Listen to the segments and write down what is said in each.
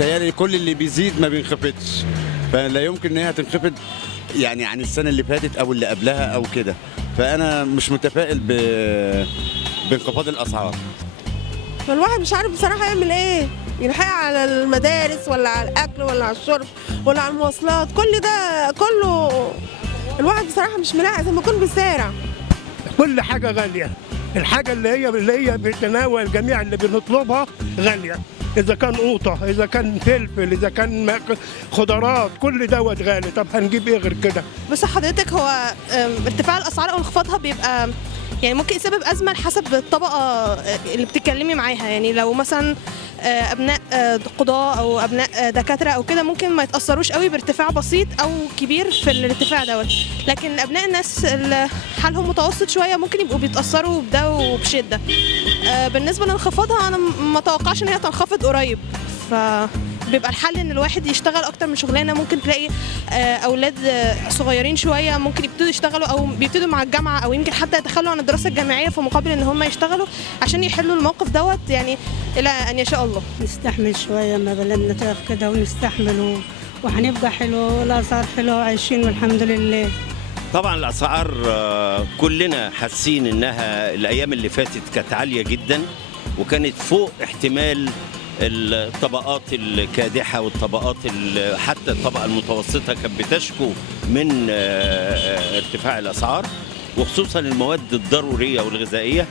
بتهيألي كل اللي بيزيد ما بينخفضش، فلا يمكن ان هي تنخفض يعني عن السنه اللي فاتت او اللي قبلها او كده. فانا مش متفائل بانخفاض الاسعار. فالواحد مش عارف بصراحة يعمل ايه، يلحق على المدارس ولا على الأكل ولا على الشرب ولا على المواصلات، كل ده كله الواحد بصراحة مش ملاحق زي ما يكون بيسارع. كل حاجة غالية، الحاجة اللي هي بتناول الجميع اللي بنطلبها غالية، إذا كان قوطة، إذا كان فلفل، إذا كان خضروات، كل دوت غالي. طب هنجيب إيه غير كده؟ بص حضرتك، هو ارتفاع الاسعار او انخفاضها بيبقى يعني ممكن يسبب ازمه حسب الطبقه اللي بتتكلمي معاها. يعني لو مثلا ابناء قضاه او ابناء دكاتره او كده ممكن ما يتاثروش قوي بارتفاع بسيط او كبير في الارتفاع دوت، لكن ابناء الناس اللي حالهم متوسط شويه ممكن يبقوا بيتاثروا بده وبشده. بالنسبه لانخفاضها انا ما اتوقعش ان هي تنخفض قريب، فبيبقى الحل ان الواحد يشتغل اكتر من شغلانه. ممكن تلاقي اولاد صغيرين شويه ممكن يبتدوا يشتغلوا او بيبتدوا مع الجامعه او يمكن حتى يتخلوا عن الدراسه الجامعيه في مقابل ان هم يشتغلوا عشان يحلوا الموقف دوت، يعني الى ان يشاء الله. نستحمل شويه ما بلدنا تقف كده ونستحمل وهنبقى حلو والاسعار حلوه عايشين والحمد لله. طبعا الاسعار كلنا حاسين انها الايام اللي فاتت كانت عاليه جدا وكانت فوق احتمال الطبقات الكادحه والطبقات حتى الطبقه المتوسطه كانت بتشكو من ارتفاع الاسعار وخصوصا المواد الضروريه والغذائيه.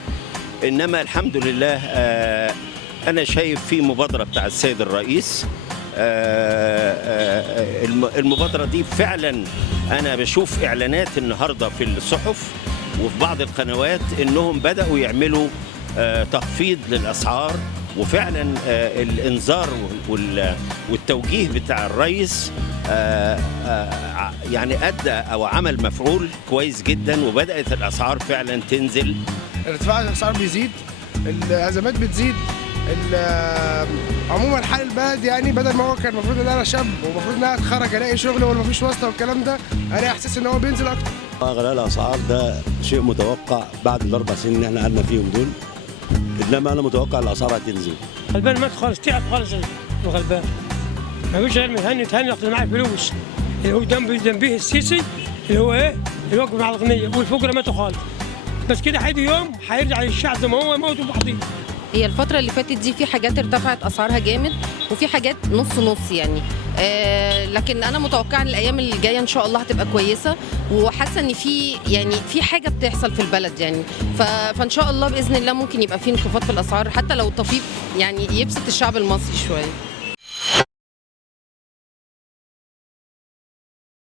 انما الحمد لله انا شايف في مبادره بتاع السيد الرئيس. المبادره دي فعلا انا بشوف اعلانات النهارده في الصحف وفي بعض القنوات انهم بداوا يعملوا تخفيض للاسعار، وفعلا الانذار والتوجيه بتاع الرئيس يعني ادى او عمل مفعول كويس جدا وبدات الاسعار فعلا تنزل. ارتفاع الاسعار بيزيد، الازمات بتزيد، عموما حال البلد يعني بدل ما هو كان المفروض ان انا شاب ومفروض ان انا اتخرج الاقي شغل ولا مفيش واسطه والكلام ده، انا احساس ان هو بينزل اكتر. غلاء الاسعار ده شيء متوقع بعد الاربع سنين اللي احنا قعدنا فيهم دول، انما انا متوقع الاسعار هتنزل. غلبان مات خالص، تعب خالص الغلبان، ما فيش غير متهني ياخد معاه فلوس اللي هو جنبيه السيسي اللي هو ايه الوقف مع الاغنياء والفقراء ماتوا خالص. بس كده هيجي يوم هيرجع للشعب زي ما هو يموتوا بعضين. هي الفترة اللي فاتت دي في حاجات ارتفعت أسعارها جامد وفي حاجات نص نص يعني، لكن أنا متوقعة إن الأيام اللي جاية إن شاء الله هتبقى كويسة، وحاسة إن في حاجة بتحصل في البلد يعني، فإن شاء الله بإذن الله ممكن يبقى في انخفاض في الأسعار حتى لو طفيف يعني يبسط الشعب المصري شوية.